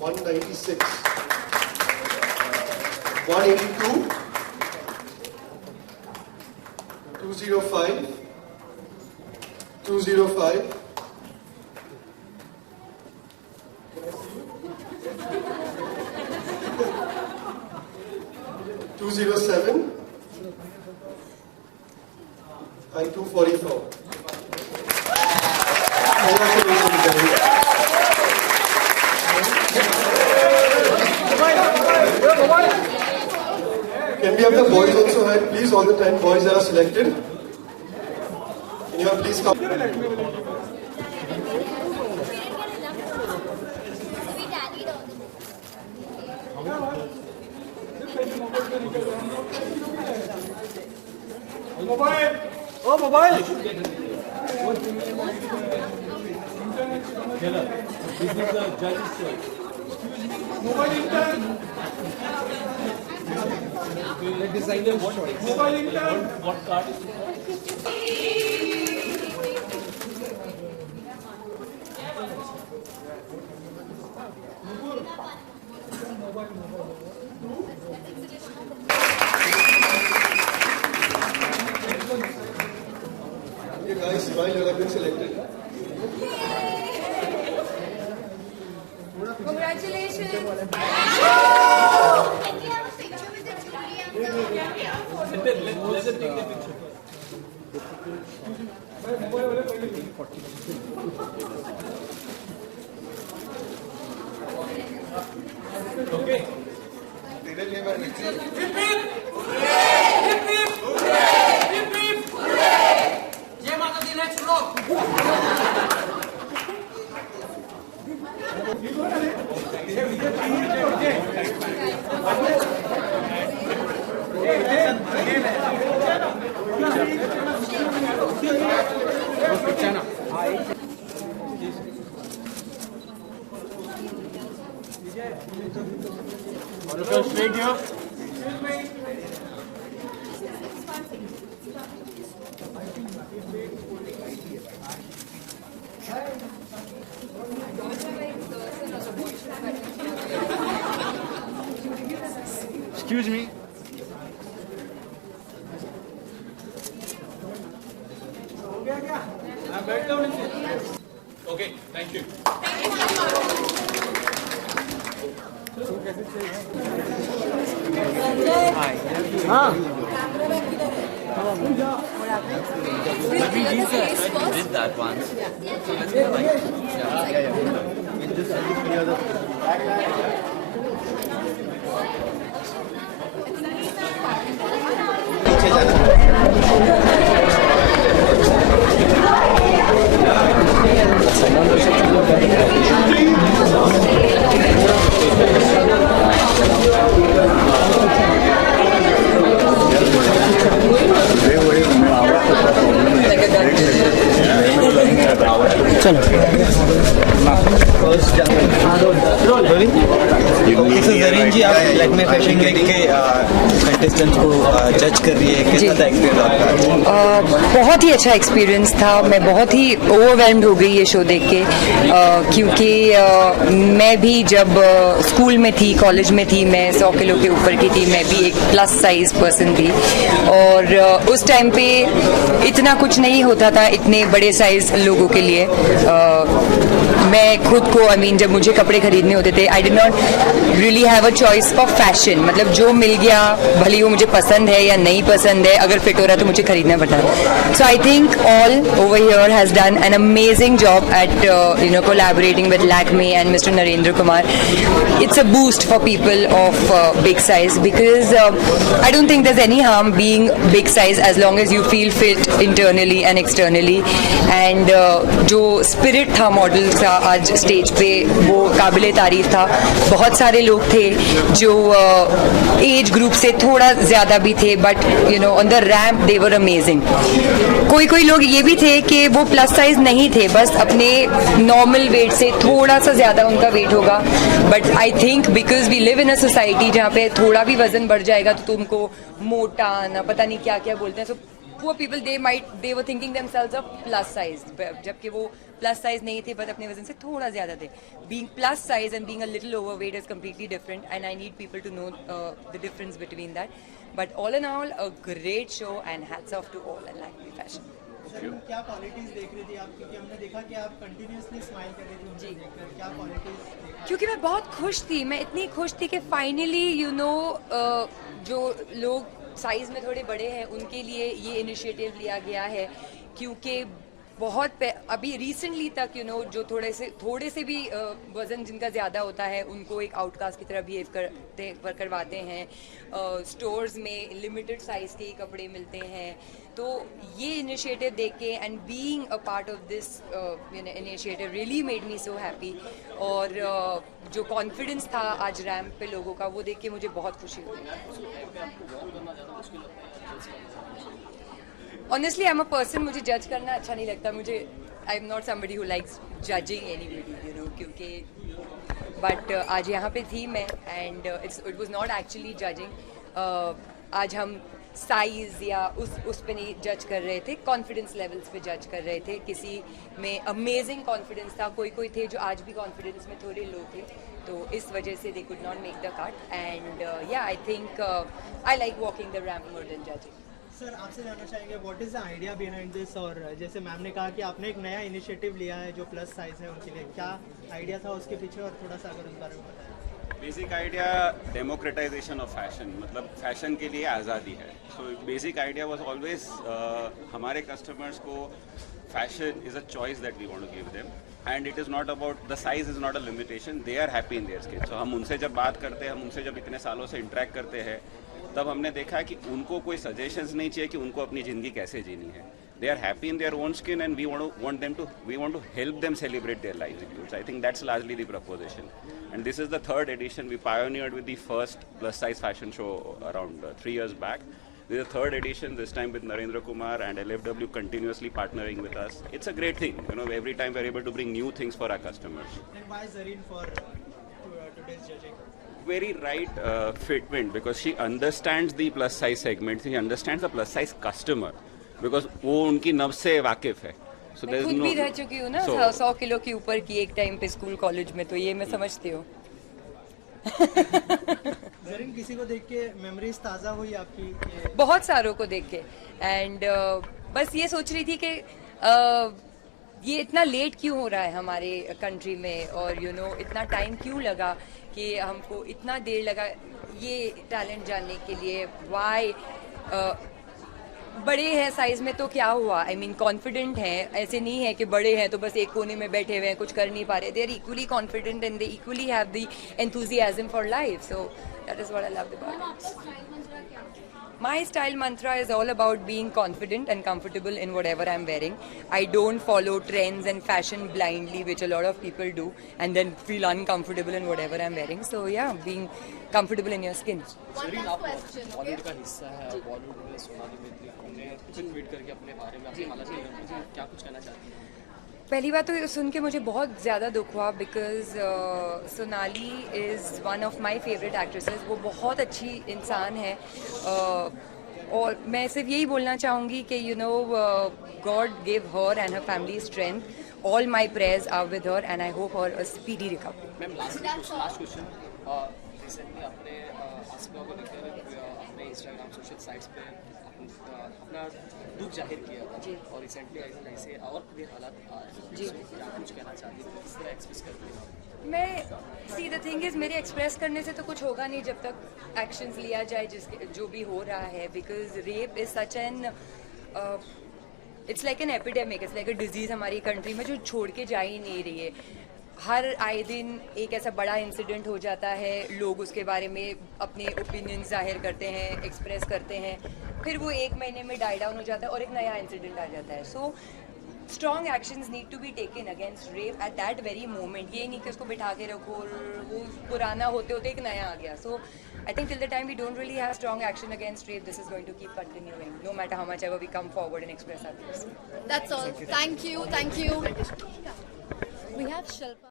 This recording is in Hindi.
196, 182, 205, 205, 207 and 244. Congratulations, David. Can we have the boys also ahead, please? All the 10 boys that are selected. Can you have please come? Mobile! Oh, mobile! This is the judge's choice. Mobile intern! Let decide what mobile intern! What card is You guys, smile, you have been selected. Congratulations! Can we have a picture with the jury? Let us take the picture. Okay. Straight here. Excuse me. Okay, thank you. Hi. We did that once. So let's go like, yeah. We'll just send it to the other. जी आप ब्लैक में फैशन के कंटेस्टेंट्स को जज कर रही है, कैसा था एक्सपीरियंस आपका? बहुत ही अच्छा एक्सपीरियंस था। मैं बहुत ही ओवरवेल्म्ड हो गई ये शो देख के, क्योंकि मैं भी जब स्कूल में थी, कॉलेज में थी, मैं 100 किलो के ऊपर की थी। मैं भी एक प्लस साइज पर्सन थी और उस टाइम पे इतना कुछ नहीं होता था इतने बड़े साइज लोगों के लिए। मैं खुद को जब मुझे कपड़े खरीदने होते थे, I did not really have a choice for fashion. मतलब जो मिल गया, भले वो मुझे पसंद है या नहीं पसंद है, अगर फिट हो रहा है तो मुझे खरीदना पड़ता है। So I think all over here has done an amazing job at collaborating with Lakme and mister Narendra Kumar. It's a boost for people of big size because I don't think there's any harm being big size as long as you feel fit internally and externally. And जो spirit था मॉडल का आज स्टेज पे, वो काबिले तारीफ था। बहुत सारे लोग थे जो एज ग्रुप से थोड़ा ज़्यादा भी थे, but on the ramp they were amazing. कोई लोग ये भी थे कि वो प्लस साइज नहीं थे, बस अपने नॉर्मल वेट से थोड़ा सा ज़्यादा उनका वेट होगा। But I think because we live in a society जहाँ पे थोड़ा भी वजन बढ़ जाएगा तो तुमको मोटा ना पता नहीं क्या क्या बोलते हैं। सो poor people they were thinking themselves of plus size, जबकि वो प्लस साइज नहीं थे, बट अपने वजन से थोड़ा ज़्यादा थे. Being plus size and being a little overweight is completely different, and I need people to know the difference between that. But all in all a great show and hats off to all and lively fashion. Sir क्या क्वालिटीज देख रही थी आप, क्योंकि हमने देखा कि आप कंटिन्यूअसली स्माइल कर रही थी उनको देखकर, क्या क्वालिटीज देखा? क्योंकि मैं बहुत खुश थी, मैं इतनी खुश थी कि फाइनली जो लोग साइज़ में थोड़े बड़े हैं उनके लिए ये इनिशिएटिव लिया गया है. क्योंकि अभी रिसेंटली तक जो थोड़े से भी वज़न जिनका ज़्यादा होता है उनको एक आउटकास्ट की तरह बिहेव करवाते हैं. स्टोर्स में लिमिटेड साइज़ के ही कपड़े मिलते हैं. तो ये इनिशिएटिव देख के and being a part of this initiative really made me so happy. और जो कॉन्फिडेंस था आज रैम्प पे लोगों का, वो देख के मुझे बहुत खुशी हुई. Honestly I am a person, मुझे जज करना अच्छा नहीं लगता. I am not somebody who likes judging anybody, क्योंकि बट आज यहाँ पे थी मैं, and it was not actually judging. आज हम साइज़ या उस पे नहीं जज कर रहे थे, कॉन्फिडेंस लेवल्स पे जज कर रहे थे. किसी में अमेजिंग कॉन्फिडेंस था, कोई थे जो आज भी कॉन्फिडेंस में थोड़े लो थे, तो इस वजह से they could not make the cut. And yeah I think I like walking the ramp more than judging. Sir आपसे जानना चाहेंगे what is the idea behind this, और जैसे मैम ने कहा कि आपने एक नया इनिशिएटिव लिया है जो प्लस साइज है उनके लिए, क्या आइडिया था उसके पीछे, और थोड़ा सा अगर उस बारे में बताएं. Basic idea democratisation of fashion, मतलब फैशन के लिए आज़ादी है. So basic idea was always हमारे कस्टमर्स को fashion is a choice that we want to give them, and it is not about the size is not a limitation. They are happy in their skin. सो हम उनसे जब बात करते हैं, हम उनसे जब इतने सालों से इंटरेक्ट करते हैं, तब हमने देखा है कि उनको कोई सजेशंस नहीं चाहिए कि उनको अपनी ज़िंदगी कैसे जीनी है. They are happy in their own skin, and we want to help them celebrate their lives. I think that's largely the proposition. And this is the third edition. We pioneered with the first plus size fashion show around 3 years back. This is the third edition, this time with Narendra Kumar and LFW continuously partnering with us. It's a great thing. Every time we're able to bring new things for our customers. And why Zareen for today's judging? Very right fitment, because she understands the plus size segment. She understands the plus size customer. Because वो उनकी नब्ज से वाकिफ है. So मैं खुद भी रह चुकी हूँ ना 100 किलो के ऊपर की एक टाइम पे स्कूल कॉलेज में, तो ये मैं समझती हूँ. जरीन किसी को देख के मेमोरीज ताज़ा हुई आपकी? बहुत सारों को देख के, एंड बस ये सोच रही थी कि ये इतना लेट क्यों हो रहा है हमारे कंट्री में, और इतना टाइम क्यों लगा, कि हमको इतना देर लगा ये टैलेंट जानने के लिए. वाई बड़े हैं साइज में तो क्या हुआ, आई मीन कॉन्फिडेंट हैं. ऐसे नहीं है कि बड़े हैं तो बस एक कोने में बैठे हुए हैं, कुछ कर नहीं पा रहे. They are equally confident and they equally have the enthusiasm for life. So that is what I love about it. My style mantra is all about being confident and comfortable in whatever I'm wearing. I don't follow trends and fashion blindly, which a lot of people do, and then feel uncomfortable in whatever I'm wearing. So yeah, being comfortable in your skin. One last question. Bollywood का हिस्सा है, बॉलीवुड में सोनाली बेंद्रे उन्होंने कुछ ट्वीट करके अपने बारे में अपनी हालत क्या कुछ कहना चाहती हैं? पहली बात तो सुन के मुझे बहुत ज़्यादा दुख हुआ, because Sonali is one of my favourite actresses. वो बहुत अच्छी इंसान है, और मैं सिर्फ यही बोलना चाहूँगी कि God give her and her family strength. All my prayers are with her and I hope her a speedy recovery. Ma'am last question, recently आपने आसमा को लेकर अपने इंस्टाग्राम सोशल साइट्स पे अपना दुख जाहिर किया था, और रिसेंटली ऐसे और भी हालात आ रहे हैं, क्या कुछ कहना चाहती हूँ, किस तरह एक्सप्रेस करती हूँ? मैं सी द थिंग इज़, मेरे एक्सप्रेस करने से तो कुछ होगा नहीं जब तक एक्शंस लिया जाए जो भी हो रहा है. Because rape is such an it's like an epidemic, it's like a disease हमारी कंट्री में जो छोड़ के जा ही नहीं रही है. हर आए दिन एक ऐसा बड़ा इंसिडेंट हो जाता है, लोग उसके बारे में अपने ओपिनियन जाहिर करते हैं, एक्सप्रेस करते हैं, फिर वो एक महीने में डाई डाउन हो जाता है और एक नया इंसिडेंट आ जाता है. So strong actions need to be taken against rape at that very moment. ये नहीं कि उसको बिठा के रखो और वो पुराना होते होते एक नया आ गया. So I think till the time we don't really have strong action against rape, this is going to keep continuing no matter how much ever we come forward and express our. That's all. Thank you. We have Shilpa.